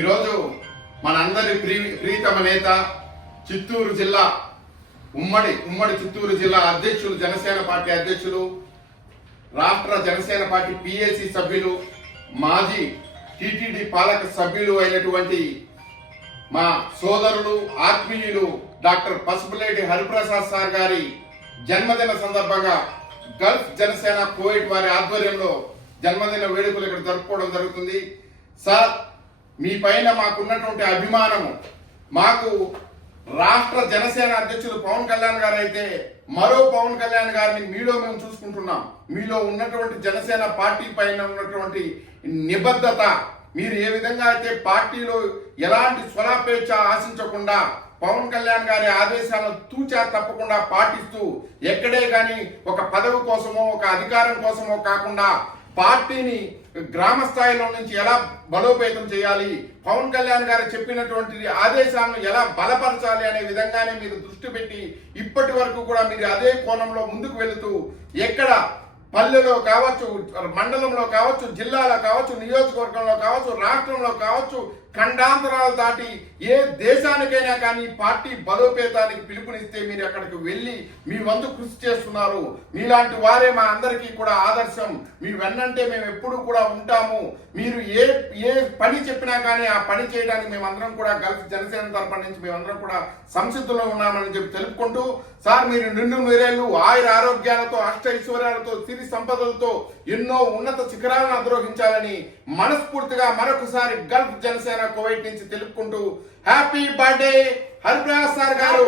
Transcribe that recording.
ఈరోజు మనందరి ప్రీతమ నేత చిత్తూరు జిల్లా ఉమ్మడి చిత్తూరు జిల్లా అధ్యక్షులు, జనసేన పార్టీ అధ్యక్షులు, రాష్ట్ర జనసేన పార్టీ పిఎసి సభ్యులు, మాజీ టిటిడి పాలక సభ్యులు అయినటువంటి మా సోదరులు, ఆత్మీయులు డాక్టర్ పసుపులేటి హరిప్రసాద్ సార్ గారి జన్మదిన సందర్భంగా గల్ఫ్ జనసేన కోవిడ్ వారి ఆధ్వర్యంలో జన్మదిన వేడుకలు ఇక్కడ జరుపుకోవడం జరుగుతుంది. సార్, మీ పైన మాకున్నటువంటి అభిమానము, మాకు రాష్ట్ర జనసేన అధ్యక్షులు పవన్ కళ్యాణ్ గారు అయితే మరో పవన్ కళ్యాణ్ గారిని మీలో మేము చూసుకుంటున్నాం. మీలో ఉన్నటువంటి జనసేన పార్టీ పైన ఉన్నటువంటి నిబద్ధత, మీరు ఏ విధంగా అయితే పార్టీలో ఎలాంటి స్వలాపేక్ష ఆశించకుండా పవన్ కళ్యాణ్ గారి ఆదేశాలను తూచా తప్పకుండా పాటిస్తూ ఎక్కడే కానీ ఒక పదవి కోసమో ఒక అధికారం కోసమో కాకుండా పార్టీని గ్రామ స్థాయిలో నుంచి ఎలా బలోపేతం చేయాలి, పవన్ కళ్యాణ్ గారు చెప్పినటువంటి ఆదేశాలను ఎలా బలపరచాలి అనే విధంగానే మీరు దృష్టి పెట్టి ఇప్పటి వరకు కూడా మీరు అదే కోణంలో ముందుకు వెళుతూ ఎక్కడ పల్లెలో కావచ్చు, మండలంలో కావచ్చు, జిల్లాలో కావచ్చు, నియోజకవర్గంలో కావచ్చు, రాష్ట్రంలో కావచ్చు, ఖండాంతరాలు దాటి ఏ దేశానికైనా కానీ పార్టీ బలోపేతానికి పిలుపునిస్తే మీరు అక్కడికి వెళ్ళి మీ వంతు కృషి చేస్తున్నారు. మీలాంటి వారే మా అందరికీ కూడా ఆదర్శం. మీ వెన్నంటే మేము ఎప్పుడూ కూడా ఉంటాము. మీరు ఏ పని చెప్పినా కానీ ఆ పని చేయడానికి మేమందరం కూడా గల్ఫ్ జనసేన తరఫు నుంచి మేమందరం కూడా సంసిద్ధులో ఉన్నామని చెప్పి తెలుపుకుంటూ, సార్, మీరు నిండు నూరేళ్లు ఆయుర ఆరోగ్యాలతో, అష్టైశ్వర్యాలతో, సిరి సంపదలతో ఎన్నో ఉన్నత శిఖరాలను అధిరోహించాలని మనస్ఫూర్తిగా మరొకసారి గల్ఫ్ జనసేన కువైట్ నుంచి తెలుపుకుంటూ హ్యాపీ బర్త్డే హరిప్రసాద్ సార్ గారు.